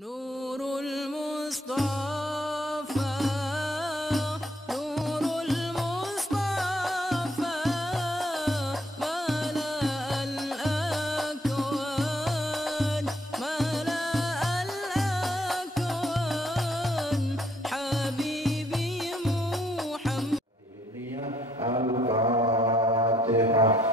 Nurul Mustafa, Nurul Mustafa, Mala al-akwan, Mala al-akwan, Habibi Muhammad. Al-Fatihah.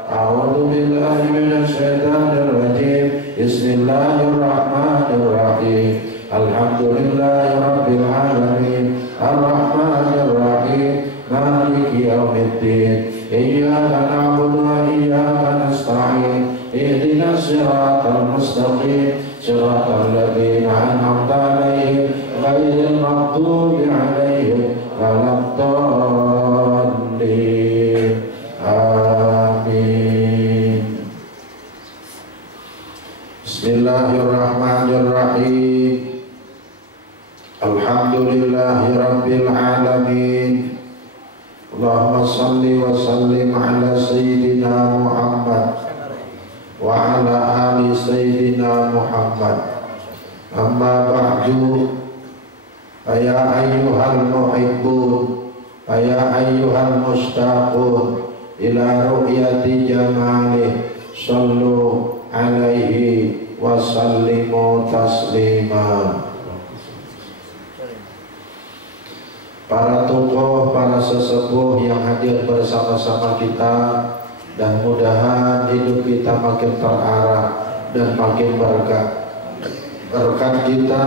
A'udzu billahi minasy syaithanir rajim. Bismillahirrahmanirrahim. Alhamdulillahi rabbil alamin. Ar-Rahmanir Rahim. Maliki yaumiddin. Iyyaka na'budu wa iyyaka nasta'in. Ihdinas siratal mustaqim. Siratal ladzina an'amta 'alaihim ghairil maghdubi 'alaihim waladdallin. Amin. Bismillahirrahmanirrahim. Alhamdulillahi rabbil alamin. Allahumma salli wa sallim ala sayyidina Muhammad wa ala ali sayyidina Muhammad. Amma ba'du. Ya ayyuhal muhibbun, ya ayyuhal mushtaqun ila ru'yati jamalih, sallu alaihi wa sallimu taslima. Para tokoh, para sesepuh yang hadir bersama-sama kita, dan mudahan hidup kita makin terarah dan makin berkah. Berkat kita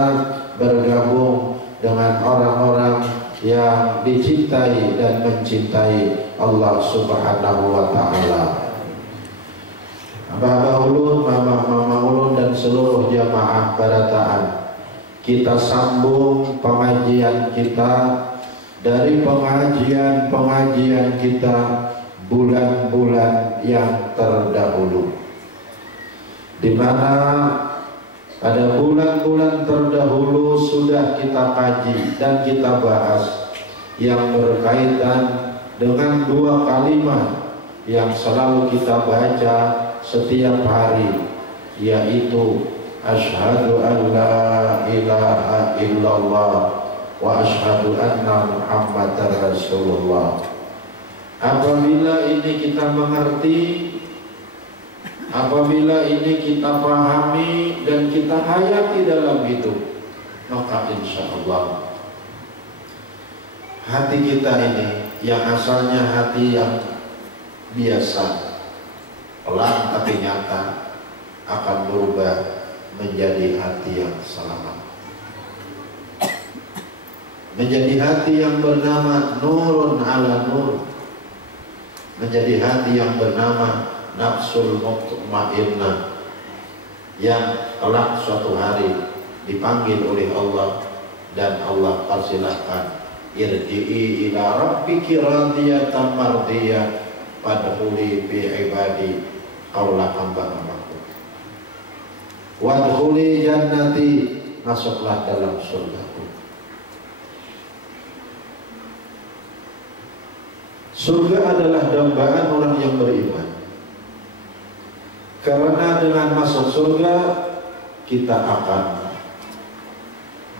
bergabung dengan orang-orang yang dicintai dan mencintai Allah Subhanahu wa Ta'ala. Abah ulun, mama ulun, dan seluruh jamaah barataan, kita sambung pengajian kita dari pengajian kita bulan-bulan yang terdahulu, di mana pada bulan-bulan terdahulu sudah kita kaji dan kita bahas yang berkaitan dengan dua kalimat yang selalu kita baca setiap hari, yaitu asyhadu an la ilaha illallah wa asyhadu anna Muhammadar Rasulullah. Apabila ini kita mengerti, apabila ini kita pahami dan kita hayati dalam hidup, maka insya Allah hati kita ini yang asalnya hati yang biasa, pelan tapi nyata, akan berubah menjadi hati yang selamat, menjadi hati yang bernama nurun ala nur, menjadi hati yang bernama nafsul mutmainnah, yang kelak suatu hari dipanggil oleh Allah dan Allah persilahkan, irji'i ila rabbiki radiyatan mardiyah fadkhuli fi ibadi, kaulah hamba-hambaku, wadkhuli jannati, masuklah dalam surgaku. Surga adalah dambaan orang yang beriman, karena dengan masuk surga kita akan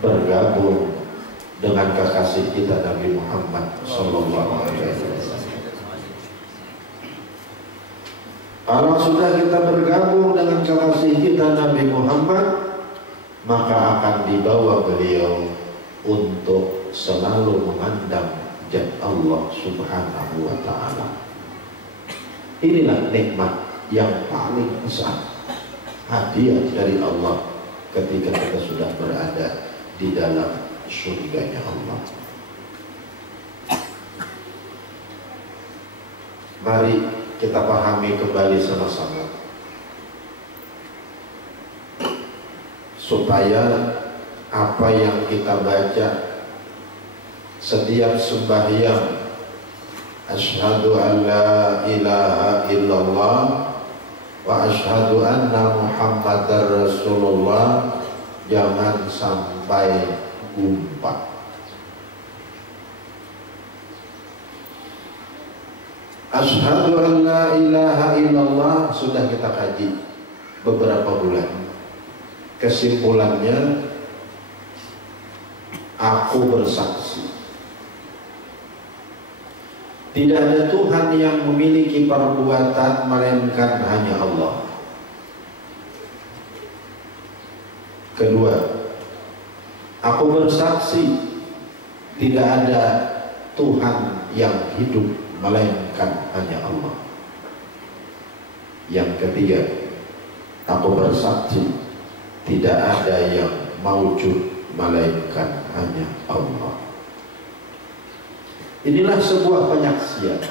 bergabung dengan kekasih kita Nabi Muhammad sallallahu alaihi wasallam. Kalau sudah kita bergabung dengan kekasih kita Nabi Muhammad, maka akan dibawa beliau untuk selalu memandang zat Allah Subhanahu wa Ta'ala. Inilah nikmat yang paling besar, hadiah dari Allah ketika kita sudah berada di dalam surganya Allah. Mari kita pahami kembali sama-sama, supaya apa yang kita baca setiap sembahyang, asyhadu an la ilaha illallah wa asyhadu anna Muhammadar Rasulullah, jangan sampai lupa. Asyhadu an la ilaha illallah sudah kita kaji beberapa bulan. Kesimpulannya, aku bersaksi, tidak ada Tuhan yang memiliki perbuatan melainkan hanya Allah. Kedua, aku bersaksi tidak ada Tuhan yang hidup melainkan hanya Allah. Yang ketiga, aku bersaksi tidak ada yang maujud melainkan hanya Allah. Inilah sebuah penyaksian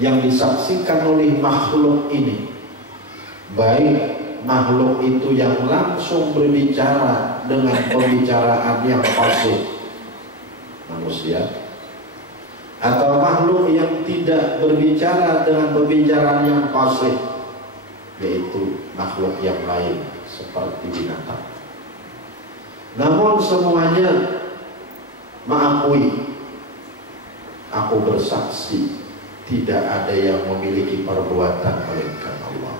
yang disaksikan oleh makhluk ini, baik makhluk itu yang langsung berbicara dengan pembicaraan yang pasif, manusia, atau makhluk yang tidak berbicara dengan pembicaraan yang pasif, yaitu makhluk yang lain seperti binatang. Namun semuanya mengakui, aku bersaksi tidak ada yang memiliki perbuatan melainkan Allah.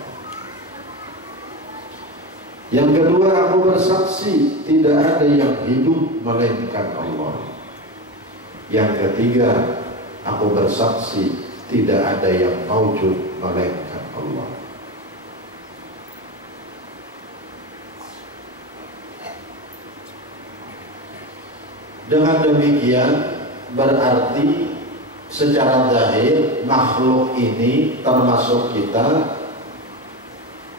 Yang kedua, aku bersaksi tidak ada yang hidup melainkan Allah. Yang ketiga, aku bersaksi tidak ada yang maujud melainkan Allah. Dengan demikian berarti secara zahir makhluk ini termasuk kita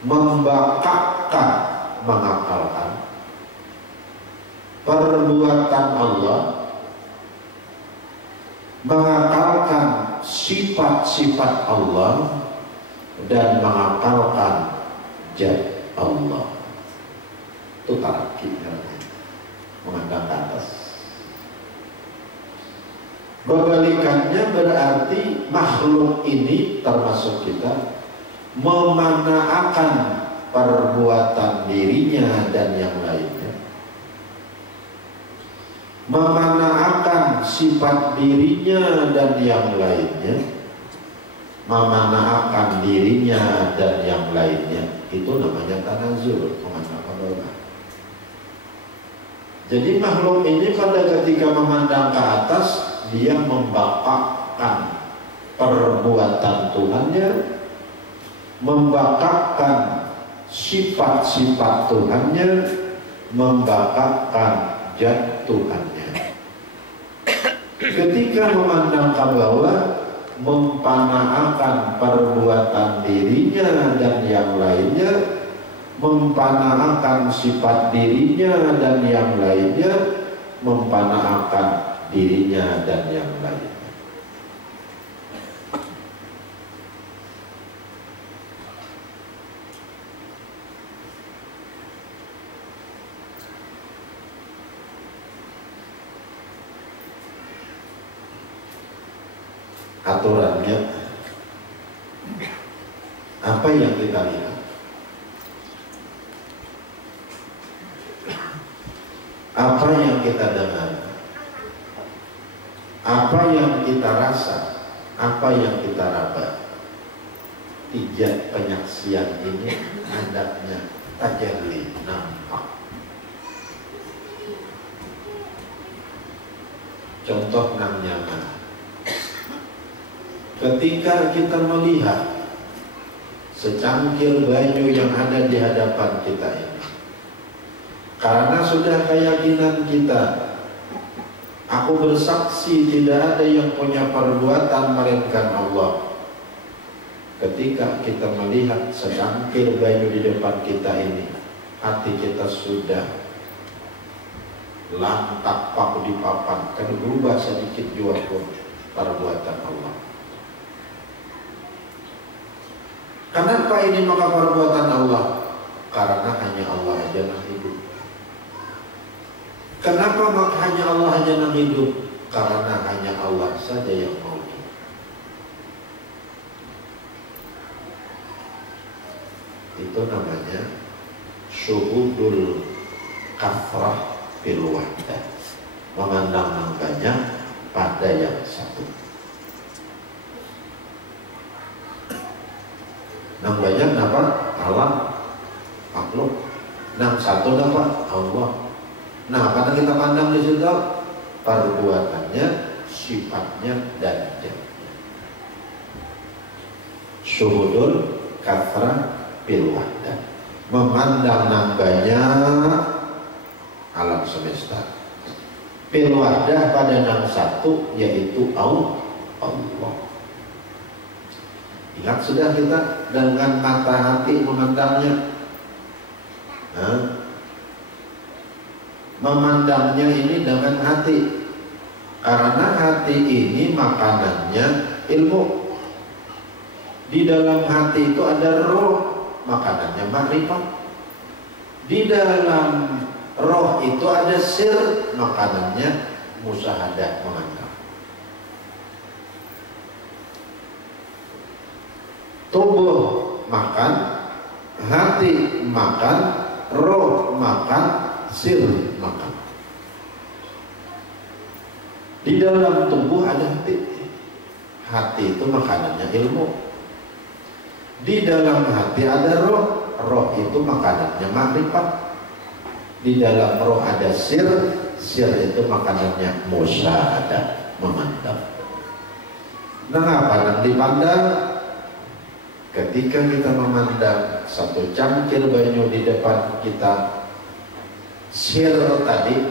membakakkan, mengakalkan perbuatan Allah, mengakalkan sifat-sifat Allah, dan mengakalkan zat Allah. Itu tarakib, mengandang ke atas. Berbalikannya berarti makhluk ini termasuk kita memanaakan perbuatan dirinya dan yang lainnya, memanaakan sifat dirinya dan yang lainnya, memanaakan dirinya dan yang lainnya. Itu namanya tanazul, memandang Allah. Jadi makhluk ini pada ketika memandang ke atas, dia membakakkan perbuatan Tuhannya, membakakkan sifat-sifat Tuhannya, membakakkan zat Tuhannya. Ketika memandang ke bawah, mempanaakan perbuatan dirinya dan yang lainnya, mempanaakan sifat dirinya dan yang lainnya, mempanaakan dirinya dan yang lainnya. Aturannya apa yang kita lihat, apa yang kita dengar, apa yang kita rasa, apa yang kita raba. Tiga penyaksian ini hendaknya tajalli, nampak. Contoh nang nyaman, ketika kita melihat secangkir banyu yang ada di hadapan kita ini, karena sudah keyakinan kita, aku bersaksi tidak ada yang punya perbuatan melainkan Allah. Ketika kita melihat secangkir banyu di depan kita ini, hati kita sudah lantak paku di papan, kan berubah sedikit jua pun perbuatan Allah. Kenapa ini maka perbuatan Allah? Karena hanya Allah aja yang hidup. Kenapa maka hanya Allah aja yang hidup? Karena hanya Allah saja yang mau. Itu namanya syuhudul kafrah fil wahdah, memandang yang banyak pada yang satu. Nang banyak apa? Alam, makhluk. Nang satu apa? Allah. Nah, apa kita pandang di situ perbuatannya, sifatnya dan jamnya. Syuhudul kathrah bil wahdah, memandang nang banyak alam semesta, bil wahdah pada nang satu yaitu Allah. Ingat sudah kita dengan mata hati memandangnya. Memandangnya ini dengan hati, karena hati ini makanannya ilmu. Di dalam hati itu ada roh, makanannya makrifat. Di dalam roh itu ada sir, makanannya musyahadah, memandang. Tubuh makan, hati makan, roh makan, sir makan. Di dalam tubuh ada hati. Hati itu makanannya ilmu. Di dalam hati ada roh. Roh itu makanannya makrifat. Di dalam roh ada sir. Sir itu makanannya musyahadah, memandang. Mengapa yang dipandang? Ketika kita memandang satu cangkir banyu di depan kita, sir tadi,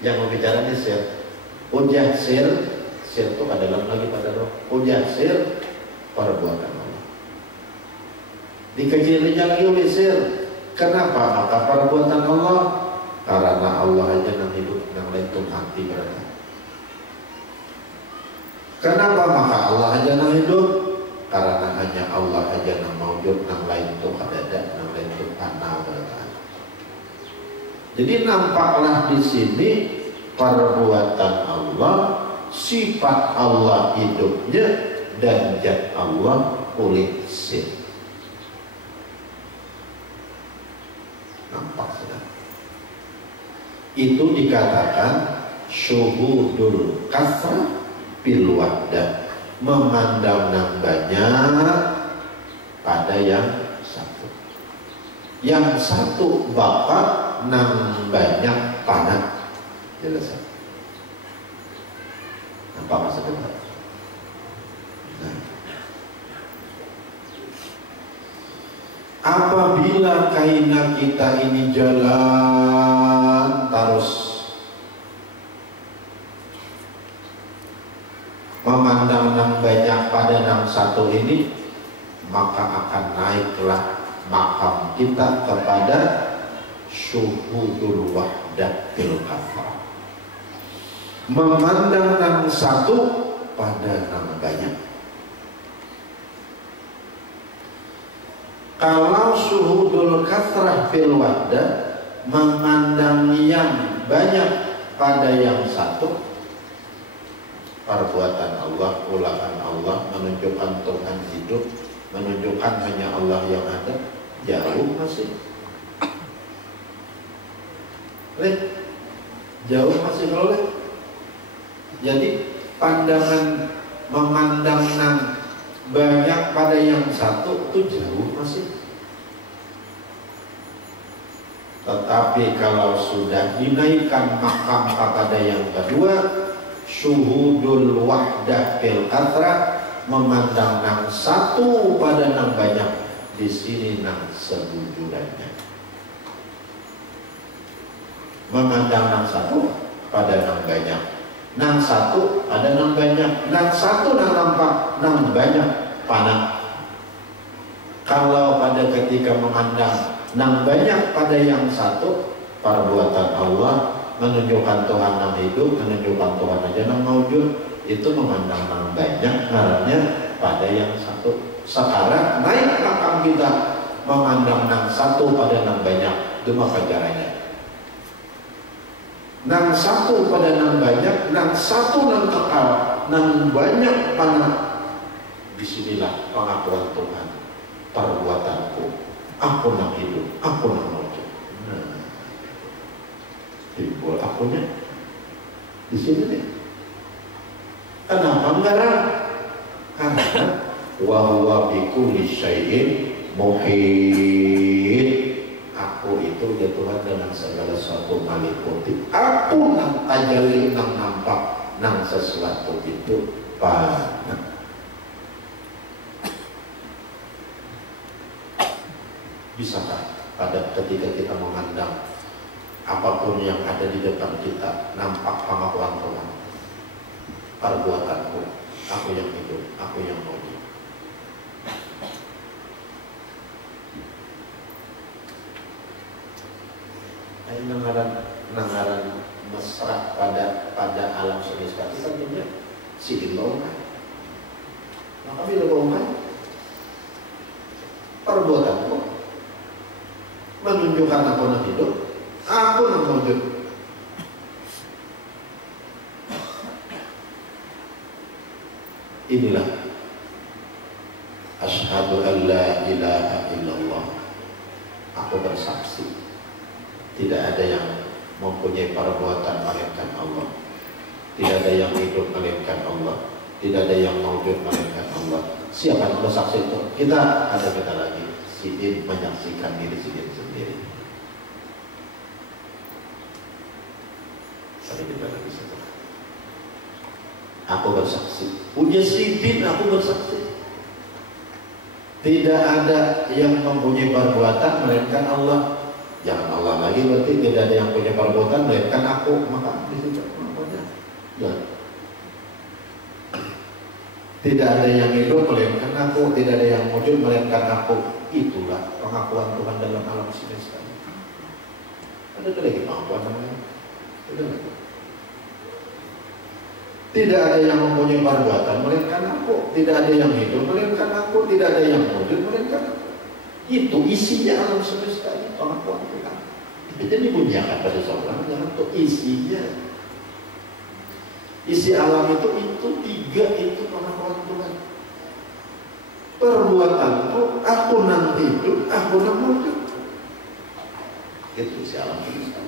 yang membicaranya sir, ujah sir itu adalah lagi pada roh, ujah sir perbuatan Allah. Dikecilinya lagi oleh sir. Kenapa? Maka perbuatan Allah, karena Allah aja yang hidup, yang lentung hati berada. Kenapa? Maka Allah aja yang hidup, karena hanya Allah aja yang maujud, yang lain itu kadada, yang lain itu tanah berada. Jadi nampaklah di sini perbuatan Allah, sifat Allah hidupnya, dan zat Allah kulit sir. Nampak sudah. Itu dikatakan syuhudul kasrah bil wahdah, memandang yang banyak pada yang satu. Yang satu bapak nang banyak panah. Jelas. Nampak maksudnya? Nah. Apabila kaina kita ini jalan terus memandang yang banyak pada yang satu ini, maka akan naiklah makam kita kepada syuhudul wahdah fil kafar, memandang yang satu pada yang banyak. Kalau syuhudul kathrah fil wahdah, memandang yang banyak pada yang satu, perbuatan Allah, ulangan Allah, menunjukkan Tuhan hidup, menunjukkan hanya Allah yang ada, jauh masih. Jauh masih oleh. Jadi pandangan memandang yang banyak pada yang satu itu jauh masih. Tetapi kalau sudah dinaikkan makam kepada yang kedua, syuhudul wahdah fil kathrah, memandang yang satu pada yang banyak, di sini yang sebujurannya. Memandang yang satu pada yang banyak, yang satu ada yang banyak, yang satu yang nampak, yang banyak panah. Kalau pada ketika memandang yang banyak pada yang satu, perbuatan Allah, menunjukkan Tuhan yang hidup, menunjukkan Tuhan aja yang maujud, itu memandang yang banyak ngarannya pada yang satu. Sekarang naik makam kita memandang yang satu pada yang banyak, itu maka caranya. Yang satu pada yang banyak, yang satu yang kekal, yang banyak panah. Disinilah pengakuan Tuhan, perbuatanku, aku yang hidup, aku yang maujud. Timbul akunya di sini nih. Kenapa enggak? Karena wa huwa bi kulli syai'in muhit. Aku itu ya Tuhan dengan segala sesuatu sesuatu meliputi aku nang tajali nang nampak nang sesuatu itu panah. Bisakah pada ketika kita memandang apapun yang ada di depan kita nampak pengakuan Tuhan, perbuatanku, aku yang hidup, aku yang mati. Ini nangaran mesra pada alam semesta itu tentunya si dilongan. Maka bila dilongan perbuatanku menunjukkan aku yang hidup, aku yang wujud. Inilah asyhadu an la ilaha illallah. Aku bersaksi tidak ada yang mempunyai perbuatan melainkan Allah, tidak ada yang hidup melainkan Allah, tidak ada yang wujud melainkan Allah. Siapa yang bersaksi itu? Kita lagi. Sidin menyaksikan diri Sidin sendiri. Tapi kita lagi setelah aku bersaksi, punya Sidin, aku bersaksi. Tidak ada yang mempunyai perbuatan melainkan Allah. Jangan Allah lagi, berarti tidak ada yang punya perbuatan melainkan aku. Maka di situ namanya ya. Tidak ada yang hidup melainkan aku, tidak ada yang wujud melainkan aku. Itulah pengakuan Tuhan dalam alam semesta. Ada lagi pengakuan namanya. Tidak ada yang mempunyai perbuatan melainkan aku, tidak ada yang hidup melainkan aku, tidak ada yang wujud melainkan aku. Itu isinya alam semesta ini, pengakuan Tuhan. Itu dibunyikan pada seorang jangan tuh isinya. Isi alam itu tiga itu pengakuan Tuhan. Perbuatanku, aku nang hidup, aku nang wujud. Itu isi alam semesta.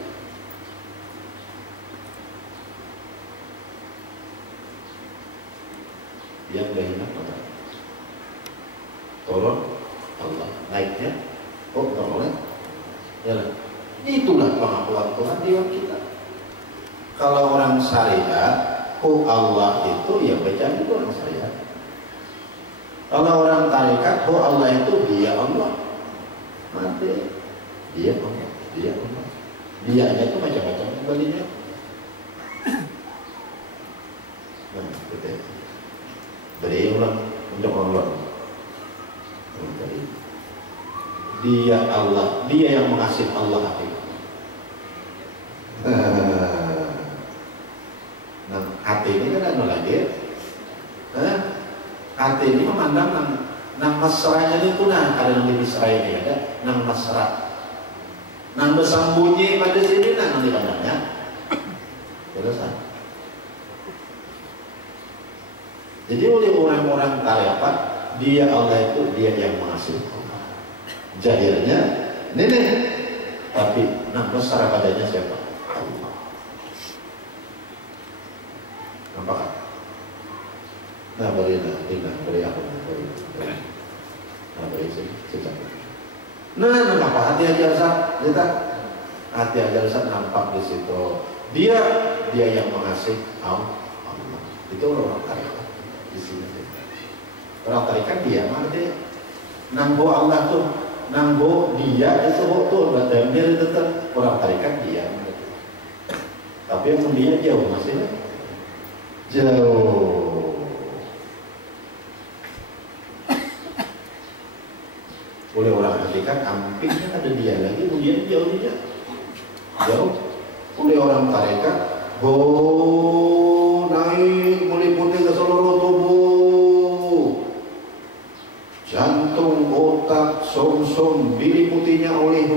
Yang lainnya apa? Turun Allah, naiknya oleh jalan. Itulah pengakuan Tuhan di kita. Kalau orang syariat, Allah itu ya baca itu orang syariat. Kalau orang tarekat, Allah itu dia Allah. Nanti dia Allah, dia Allah. Dia-nya itu macam-macam kembalinya. Nah, gitu ya. Beriulah untuk Allah. Dia Allah, dia yang mengasihi Allah hati. Nah, hati ini kan ada lagi. Hati ini memandang nang mesranya itu ada yang di Israel ini ada nang mesra. Nang bersambunyi pada sini nang dipandangnya. Jelas. Jadi oleh orang-orang tarekat, dia Allah itu dia yang mengasihi Allah. Jahirnya nenek, tapi nah besar padanya siapa? Allah. Nampak? Nah beri aku, nah beri sejak. Nah nampak hati aja Ustaz, lihat hati aja Ustaz nampak di situ. Dia yang mengasihi Allah. Itu orang tarekat. Di sini. Orang tarikat dia artinya nanggo Allah tuh, nanggo dia itu tuh dan dia tetap orang tarikat dia. Tapi yang dia jauh masih jauh. Oleh orang tarikat ampingnya ada dia lagi, kemudian jauh dia jauh. Oleh orang tarikat naik meliputi ke seluruh tubuh, jantung, otak, sum-sum diliputinya oleh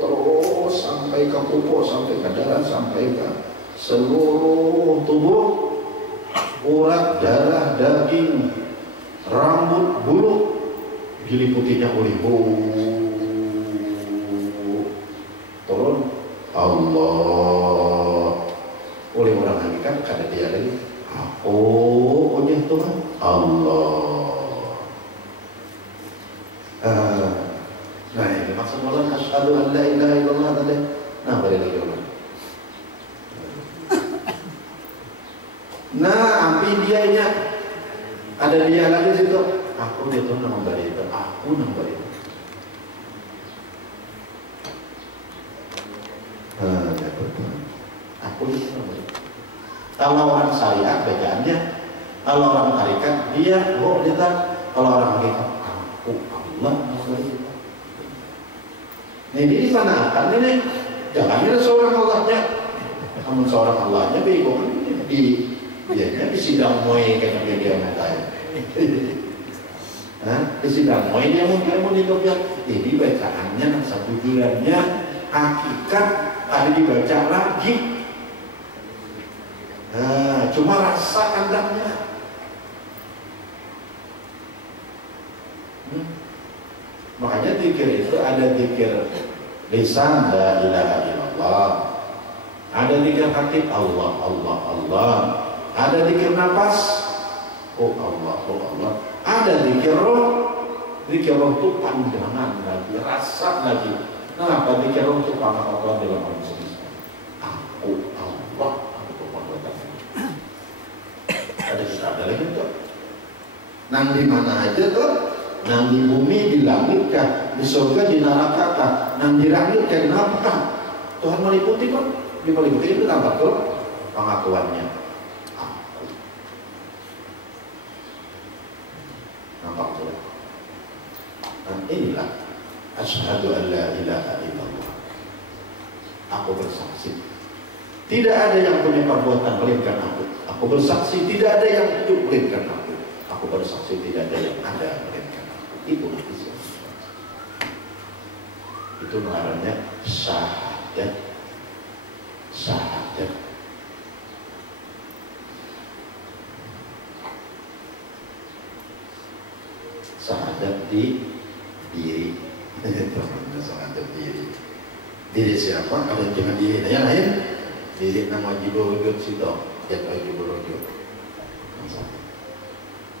terus sampai ke pupuk, sampai ke darah, sampai ke seluruh tubuh, urat, darah, daging, rambut, bulu diliputinya oleh turun Allah. Oleh orang hakikat kada dia lagi punya Tuhan Allah. Nah ini maksud Allah asyhadu an la ilaha illallah tadi dianya ada dia lagi situ. Aku itu nang barita, aku nang barita. Ya betul. Aku itu nang barita. Kalau orang syariat bacaannya, kalau orang tarikat dia kita, kalau orang hakikat aku Allah nang barita. Nah, ini di mana akan ini? Jangan ada seorang Allahnya, namun seorang Allahnya bego kan di dianya di sidang moy kayak dia ngatain. Di sidang moy dia mau dikopian. Jadi bacaannya satu bulannya hakikat tadi dibaca lagi. Cuma rasa kandangnya. Makanya zikir itu ada zikir lisan la ilaha illallah, ada zikir hati Allah Allah Allah, ada zikir nafas oh Allah, ada zikir roh itu pandangan lagi, rasa lagi. Kenapa zikir roh itu pandangan Allah dalam alam semesta? Aku Allah, aku perbuatan. Ada lagi tuh. Nang di mana aja tuh? Nang di bumi, di langit kah, di surga, di neraka kah, nang di langit kah, kenapa kah? Tuhan meliputi kok, meliputi itu nampak tuh pengakuannya. Aku. Nampak tuh. Dan inilah asyhadu an la ilaha illallah. Aku bersaksi tidak ada yang punya perbuatan melainkan aku. Aku bersaksi tidak ada yang hidup melainkan aku. Aku bersaksi tidak ada yang ada melainkan aku. Itu Islam. Itu namanya syahadat. Syahadat. Syahadat di diri. Syahadat diri. Diri siapa? Kalian jangan diri lain. Diri nama Jiborojot situ. Jatuh Jiborojot.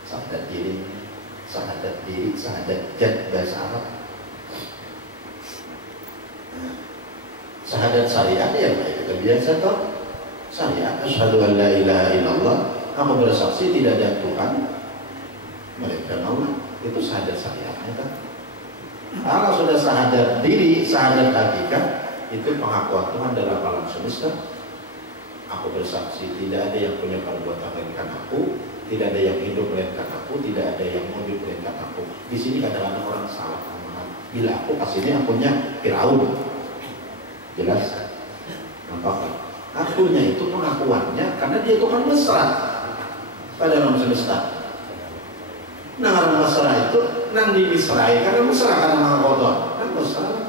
Syahadat diri. Syahadat diri, syahadat jad bahasa Arab. Syahadat syariat ya kita biasa toh. Syariat asyhadu an la ilaha illallah, aku bersaksi tidak ada Tuhan melainkan Allah. Itu syahadat syariatnya kan. Kalau sudah syahadat diri, syahadat hakikat, itu pengakuan Tuhan dalam alam semesta. Aku bersaksi tidak ada yang punya perbuatan melainkan aku, tidak ada yang hidup melainkan aku, tidak ada yang wujud melainkan aku. Di sini kadang-kadang orang salah paham. Bila aku aslinya akunya Firaun, jelas, nampak kan? Akunya itu pengakuannya karena dia itu kan mesra pada alam semesta. Nah, orang mesra itu nang di Israel karena mesra karena maha kotor, kan mesra.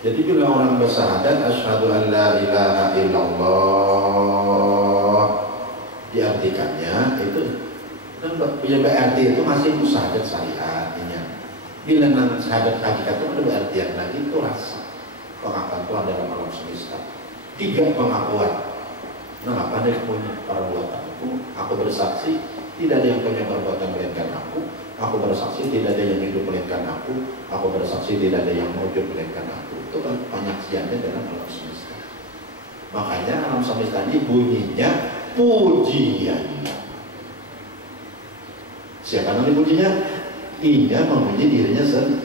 Jadi bila orang bersyahadat asyhadu an la ilaha illallah, diartikannya itu dan berarti itu masih syahadat syariatnya. Bila nanti syahadat hakikat itu ada artian lagi, itu rasa pengakuan Tuhan dalam alam semesta. 3 pengakuan. Nah, apa yang punya perbuatanku? Aku bersaksi tidak ada yang punya perbuatan melainkan aku. Aku bersaksi tidak ada yang hidup melainkan aku. Aku bersaksi tidak ada yang wujud melainkan aku. Itu kan penyaksiannya dalam alam semesta. Makanya alam semesta ini bunyinya pujian. Siapa yang dipujinya? Ia memuji dirinya sendiri.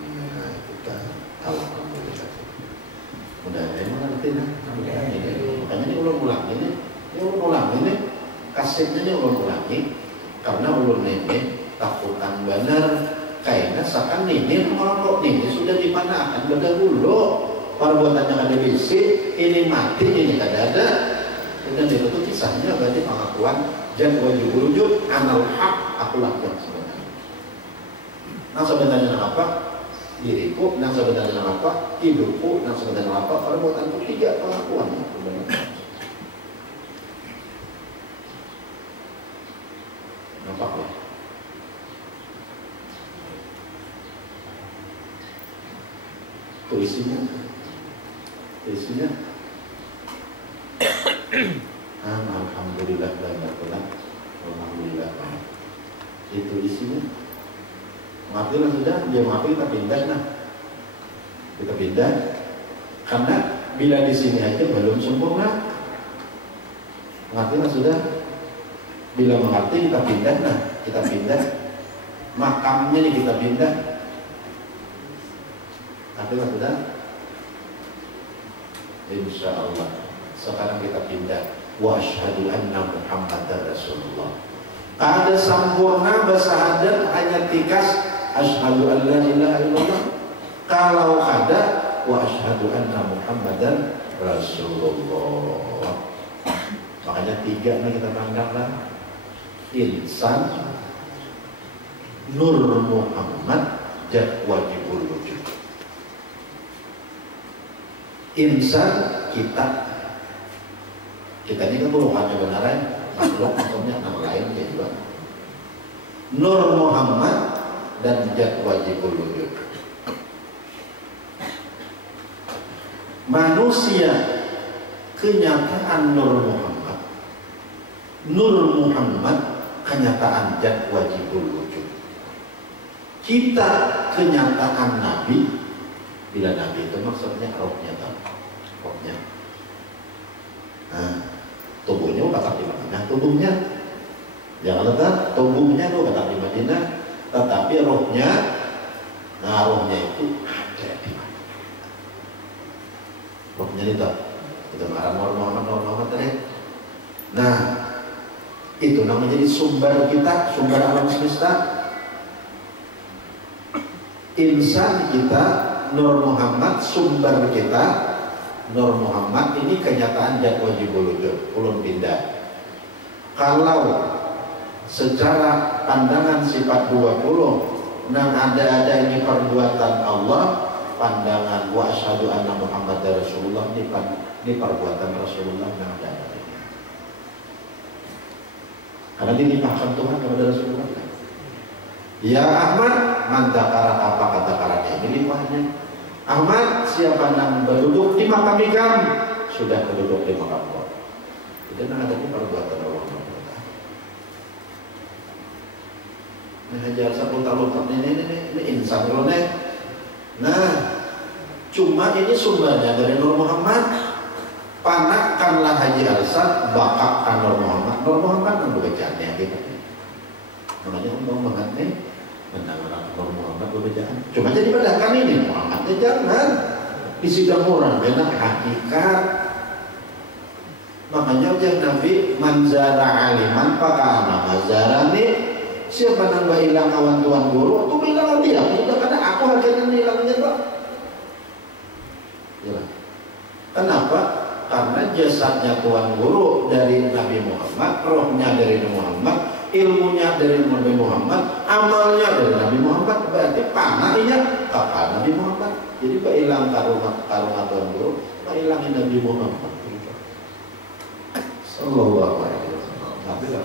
Nah, itu kan alhamdulillah. Mudah-mudahan mengerti nah. Makanya ini ulang-ulang ini, kasetnya ini ulang-ulangi karena ulun ini takutan benar. Kayaknya seakan ini orang kok ini sudah dipanahkan berdahulu perbuatannya ada bisi, ini mati, ini tidak ada. Dan itu kisahnya berarti pengakuan dan wajib wujud anal hak, akulah yang sebenarnya. Nah sebenarnya apa? Diriku, nah sebenarnya apa? Hidupku, nah sebenarnya apa? Perbuatanku 3 pengakuan. Nampak ya? Isinya alhamdulillah dan alhamdulillah itu isinya Matilah sudah, dia mati kita pindah nah. Kita pindah karena bila di sini aja belum sempurna. Matilah sudah. Bila mengerti kita pindah nah, kita pindah. Makamnya nih kita pindah. Matilah sudah. Insya Allah sekarang kita pindah. Wa asyhadu anna Muhammadar Rasulullah. Ada sempurna bersahadat hanya tikas asyhadu an la ilaha illallah. Kalau ada wa asyhadu anna Muhammadan Rasulullah. Makanya tiga nih kita pandanglah. Insan, Nur Muhammad, dan wajibul wujud. Insan kita ini kan golongannya benaran makhluk maksudnya nama lain ya juga. Nur Muhammad dan Zat wajibul wujud. Manusia kenyataan Nur Muhammad. Nur Muhammad kenyataan Zat wajibul wujud. Kita kenyataan Nabi. Bila Nabi itu maksudnya rohnya kan, rohnya. Nah, tubuhnya kata di Madinah, tubuhnya jangan letak tubuhnya tuh kata di Madinah, tetapi rohnya, nah rohnya itu ada di mana? Rohnya itu marah Muhammad tadi. Nah, itu namanya jadi sumber kita, sumber alam semesta. Insan kita, Nur Muhammad, sumber kita. Nur Muhammad ini kenyataan Zat wajibul wujud, ulun pindah. Kalau secara pandangan sifat 20 nang ada ini perbuatan Allah, pandangan wa asyhadu anna Muhammadar Rasulullah ini perbuatan Rasulullah nang ada. Karena dilimpahkan Tuhan kepada Rasulullah. Ya Ahmad, mantakara apa kata karanya ini limpahnya. Ahmad, siapa yang berduduk di makam ikam sudah berduduk di makam Allah. Itu yang ada di perbuatan Allah. Nah, hajar saputar-lutar ini insan loh nih. Nah, cuma ini sumbernya dari Nur Muhammad. Panakkanlah Haji Arsad, bakakkan Nur Muhammad. Nur Muhammad kan bebacaannya gitu. Namanya undang banget nih. Menang-menang Nur Muhammad berbedaan. Cuma jadi bedakan ini Muhammadnya jangan di sidang orang benar hakikat. Makanya ujian Nabi manzara aliman pakana mazarani. Siapa yang hilang awan tuan guru itu bilang dia udah karena aku harganya hilangnya Pak. Ya. Kenapa? Karena jasadnya tuan guru dari Nabi Muhammad, rohnya dari Nabi Muhammad, ilmunya dari Nabi Muhammad, amalnya dari Nabi Muhammad, berarti panahnya kakak Nabi Muhammad. Jadi pak hilang karungan tuan guru, pak hilangin Nabi Muhammad. Sallallahu alaihi wasallam. Nabi lah.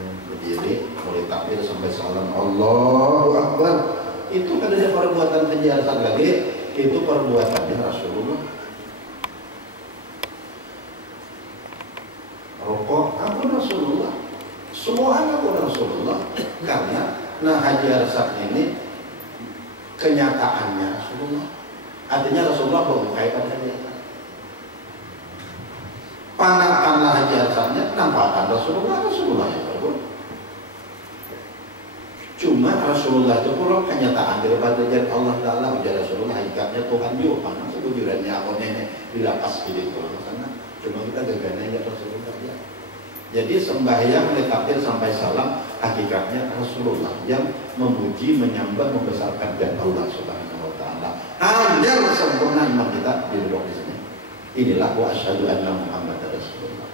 Berdiri, mulai takbir sampai salam Allahu Akbar. Itu kan ada perbuatan penjelasan lagi, itu perbuatannya Rasulullah. Rokok aku Rasulullah, semua aku Rasulullah. Karena Haji Arsad ini kenyataannya Rasulullah. Artinya Rasulullah berkaitan dengan dia. Panakkanlah Haji Arsadnya, nampakkan Rasulullah yang berbuat. Cuma Rasulullah itu pun kenyataan daripada jadi Allah Ta'ala menjadi Rasulullah, hakikatnya Tuhan juga. Karena sebujurannya aku nenek dilapas di Quran sana. Cuma kita gagalnya ya Rasulullah ya. Jadi sembahyang takbir sampai salam hakikatnya Rasulullah yang memuji, menyembah, membesarkan dan Allah Subhanahu Wa Ta'ala. Agar sempurna iman kita di sini. Inilah wa asyhadu anna Muhammadar Rasulullah.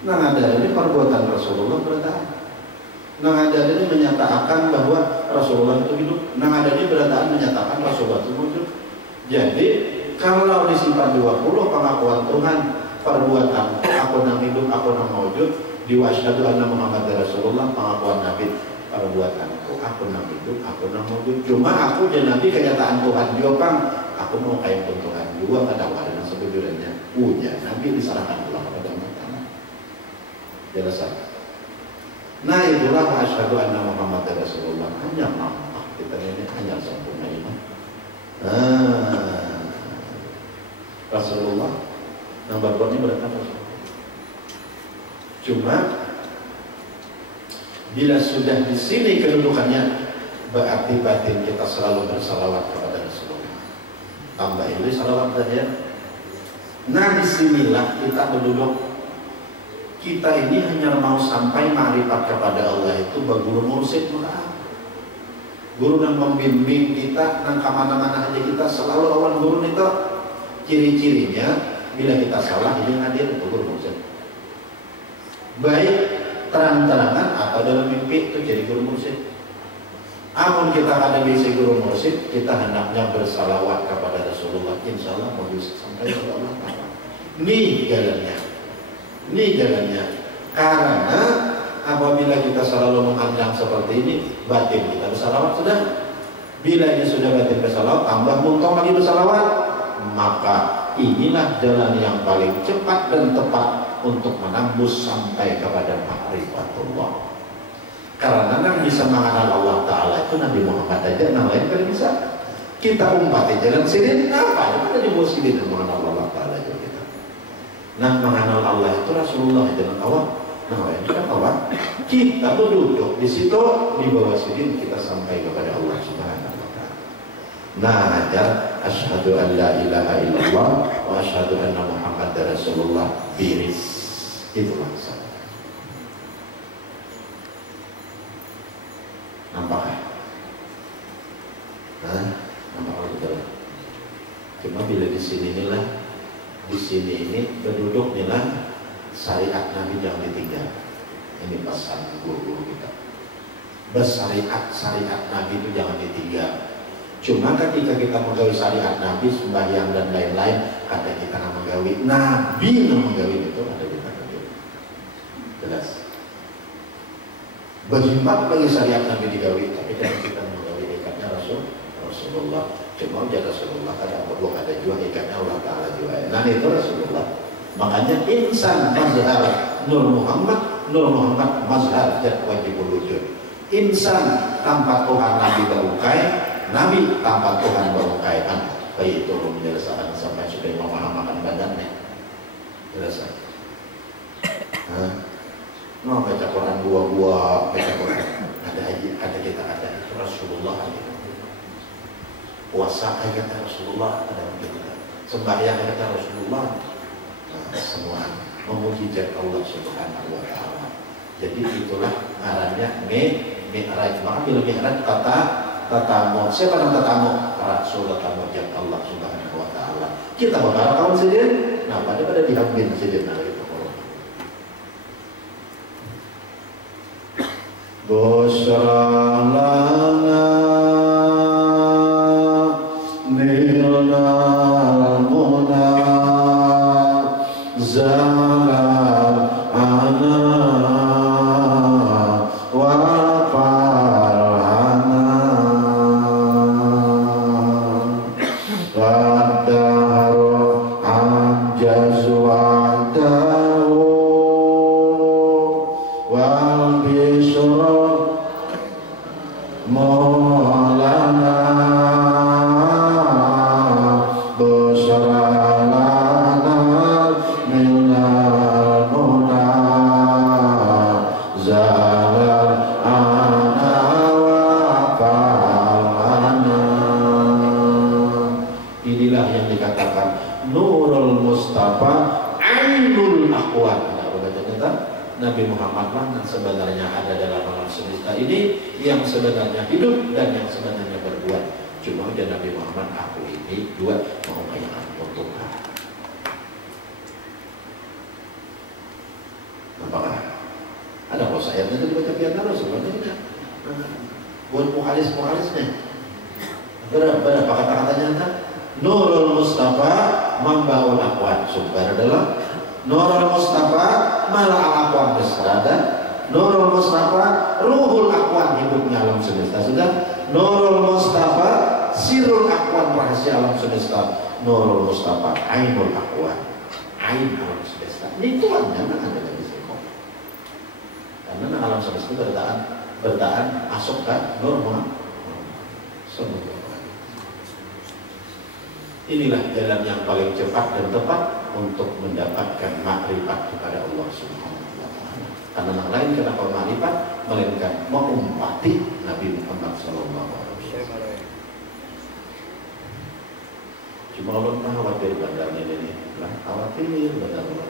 Nah ada ini perbuatan Rasulullah berataan. Nah ada ini menyatakan bahwa Rasulullah itu hidup. Nah ada ini berataan menyatakan Rasulullah itu wujud. Jadi kalau di sifat 20 pengakuan Tuhan, perbuatan aku nang hidup, aku nang wujud, di wa asyhadu anna Muhammadar Rasulullah pengakuan Nabi. perbuatanku, aku nang hidup, aku nang hidup. Cuma aku dan nanti kenyataan Tuhan juga Bang, aku mau kayak Tuhan juga kadang ada sebetulnya punya Nabi diserahkan Allah kepada Allah. Jelasan. Nah itulah asyhadu anna Muhammad Rasulullah. Hanya nama kita ini hanya sempurna iman. Rasulullah nomor ini berkata. Cuma bila sudah di sini kedudukannya, berarti batin kita selalu bersalawat kepada Rasulullah. Tambah ini salawat saja. Nah disinilah kita berduduk. Kita ini hanya mau sampai ma'rifat kepada Allah itu berguru mursyid murah. Guru yang membimbing kita, yang kemana-mana aja kita selalu lawan guru itu. Ciri-cirinya bila kita salah ini hadir guru mursyid. Baik terang-terangan atau dalam mimpi itu jadi guru mursyid. Amun kita ada bisi guru mursyid, kita hendaknya bersalawat kepada Rasulullah. Insya Allah mau bisa sampai kepada Allah. Ini jalannya. Ini jalannya. Karena apabila kita selalu menghadang seperti ini, batin kita bersalawat sudah. Bila ini sudah batin bersalawat, tambah muntong lagi bersalawat, maka inilah jalan yang paling cepat dan tepat untuk menembus sampai kepada ma'rifatullah. Karena yang bisa mengenal Allah Ta'ala itu Nabi Muhammad aja, yang lain kan bisa. Kita umpati jalan sini, apa? Ada di bawah sini dan mengenal Allah Ta'ala itu kita. Nah, mengenal Allah itu Rasulullah jalan awal. Nah, itu kan awal. Kita tuh duduk di situ, di bawah sini kita sampai kepada Allah Subhanahu wa Ta'ala. Nah, ajar asyhadu an la ilaha illallah wa asyhadu anna Muhammad Rasulullah biris. Itu maksud. Nampak? Nah, nampak betul. Cuma bila di sini inilah, di sini ini berduduk inilah syariat Nabi jangan ditinggal. Ini pesan guru-guru kita. Syariat Nabi itu jangan ditinggal. Cuma ketika kita menggawi syariat Nabi, sembahyang dan lain-lain, kata kita nak menggawi Nabi yang menggawi itu ada di mana? Jelas. Berjimat bagi syariat Nabi digawi, tapi kalau kita menggawi ikatnya Rasulullah. Cuma dia Rasulullah ada perlu ada juga ikatnya Allah Ta'ala juga. Nah itu Rasulullah. Makanya insan mazhar Nur Muhammad mazhar dan wajibul wujud. Insan tanpa Tuhan Nabi berukai, Nabi tanpa Tuhan berukai. Baik itu belum menjelaskan sampai sudah memahamakan badannya. Jelaskan. Mau baca Quran buah-buah, baca Quran ada kita ada itu Rasulullah ada. Puasa kata Rasulullah ada kita. Sembahyang kata Rasulullah. Nah, semua memuji zat Allah Subhanahu wa Ta'ala. Jadi itulah arahnya mi'raj. Maka bila mi'raj kata tatamu. Siapa yang tatamu? Rasul tatamu zat Allah Subhanahu wa Ta'ala. Kita bakal kawan sendiri. Nah, pada diambil sendiri itu. Busra lana nilna muna zalal ana wa farhana waddaru anjazwatahu wal bisra Maulana Busralana Minal Muna Zalal Ana Wa Falana. Inilah yang dikatakan Nurul Mustafa Ainul Aqwan. Nabi Muhammad lah yang sebenarnya ada dalam alam semesta ini, yang sebenarnya hidup dan yang sebenarnya berbuat. Cuma dia Nabi Muhammad, aku ini dua mengupayakan untuk nampakah? Ada kok ayatnya itu dibaca piano sebenarnya. Buat muhalis-muhalisnya. Berapa kata-katanya? Nurul Mustafa membawa Aqwan. Sumber adalah Nurul Mustafa malah Aqwan berserada Nurul Mustafa, ruhul akwan, hidupnya alam semesta. Sudah. Nurul Mustafa, sirul akwan, rahasia alam semesta. Nurul Mustafa, ainul akwan, ain alam semesta. Ini tuannya nang ada di sini. Karena nang alam semesta bertahan masuk kan normal. Inilah jalan yang paling cepat dan tepat untuk mendapatkan makrifat kepada Allah Subhanahu wa Ta'ala. Karena yang lain kenapa makrifat melainkan mengumpati Nabi Muhammad sallallahu alaihi wasallam. Cuma Allah khawatir badannya ini, khawatir badannya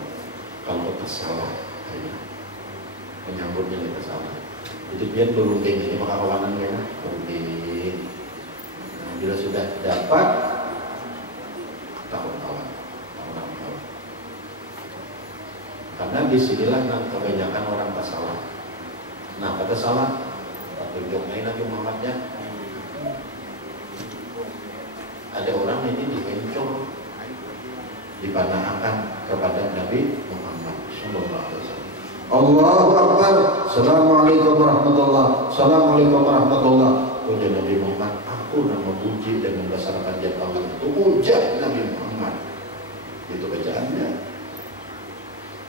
kalau kita salah, menyambutnya kita salah. Jadi biar berunding ini maka kawanannya berunding. Nah, bila sudah dapat tahun kawan. Karena disinilah kebanyakan orang tak salah. Nah, kata salah, tunjuknya Nabi Muhammadnya. Ada orang ini dikencur, dipanahkan kepada Nabi Muhammad sallallahu alaihi wasallam. Allahu Akbar. Assalamualaikum warahmatullah. Assalamualaikum warahmatullah. Ujar Nabi Muhammad, aku nak memuji dan membesarkan dia Allah. Itu ujar Nabi Muhammad. Itu bacaannya.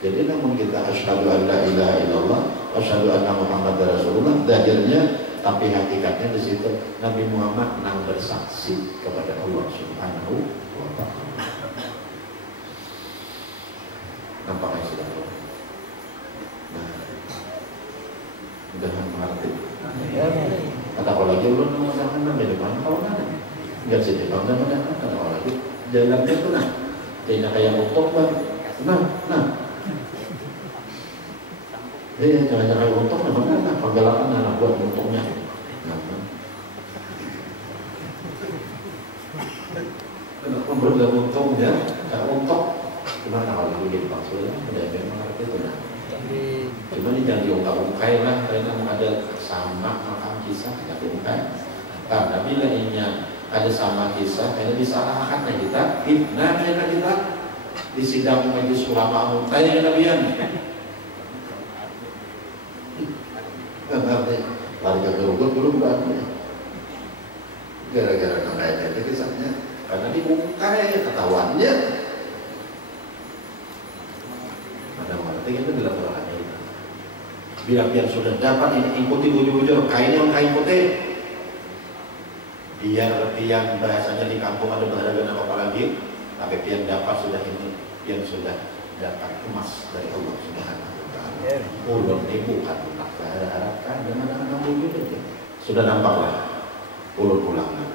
Jadi namun kita asyhadu an la ilaha illallah, asyhadu anna Muhammadar Rasulullah, zahirnya, tapi hakikatnya di situ Nabi Muhammad nang bersaksi kepada Allah Subhanahu wa Ta'ala. Nampaknya sudah. Nah, mudah mengerti. Kata kalau lagi ulun mengatakan nama di mana kau nana? Enggak sih, kalau nana kata kalau lagi jalannya tuh nah, tidak kayak motor bang. Nah. Jangan kayak motor, nah, pergelakan anak buat motornya. Kenapa bergabung untungnya? Kayak untung. Gimana kalau begini maksudnya? Udah memang mengerti itu nah. Cuma ini jangan diungkap-ungkai lah, karena ada sama makam kisah tidak diungkai. Karena bila ini ada sama kisah, karena disalahkan kita, fitnah kita di sidang majelis ulama tanya kenabian. Warga Gerugut belum banyak. Gara-gara namanya itu kisahnya, karena diungkai ketahuannya. Ada mengerti itu dalam Quran itu. Biar sudah dapat ini ikuti bujur-bujur kain yang kain putih. Biar pian bahasanya di kampung ada berharga apa lagi, tapi pian dapat sudah ini, pian sudah dapat emas dari Allah Subhanahu wa Ta'ala. Ulun ini bukan harapkan dengan anak bujur itu. Sudah nampaklah. Ulun ulangnya.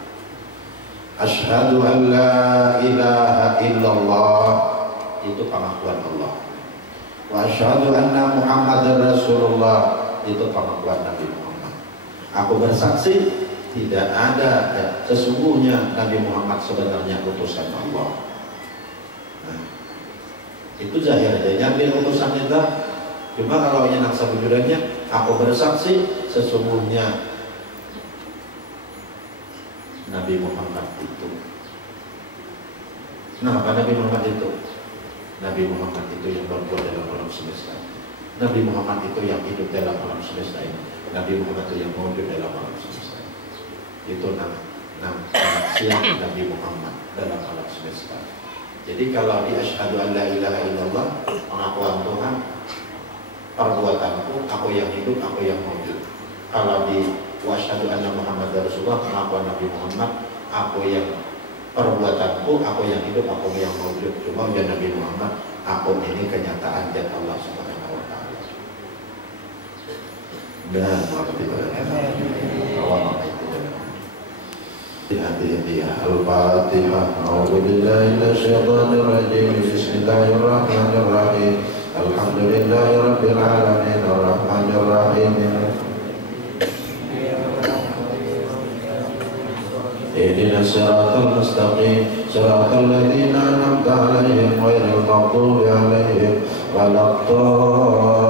Asyhadu an la ilaha illallah, itu pengakuan Allah. Wa asyhadu anna Muhammadar Rasulullah, itu pengakuan Nabi Muhammad. Aku bersaksi tidak ada sesungguhnya Nabi Muhammad sebenarnya utusan Allah. Nah, itu zahir aja nyambil utusan itu. Cuma kalau yang naksa bujurannya, aku bersaksi sesungguhnya Nabi Muhammad itu. Nah, apa Nabi Muhammad itu? Nabi Muhammad itu yang berbuat dalam alam semesta. Nabi Muhammad itu yang hidup dalam alam semesta ini. Nabi Muhammad itu yang wujud dalam alam semesta ini. Itu siang Nabi Muhammad dalam alam semesta. Jadi kalau di asyhadu an la ilaha illallah, pengakuan Tuhan, perbuatanku, aku yang hidup, aku yang wujud. Kalau di wasyhadu anna Muhammadar Rasulullah, pengakuan Nabi Muhammad, aku yang perbuatanku, aku yang hidup, aku yang wujud. Cuma ya Nabi Muhammad, aku ini kenyataan zat Allah Subhanahu wa Ta'ala. Dan mengerti pada awal itu. Hati-hati Al-Fatihah. A'udzubillahi minasyaitonir rajim. Bismillahirrahmanirrahim. Alhamdulillahirabbil alamin arrahmanir rahim. Ihdinas siratal mustaqim, siratal ladzina an'amta 'alaihim ghairil maghdubi 'alaihim waladdallin.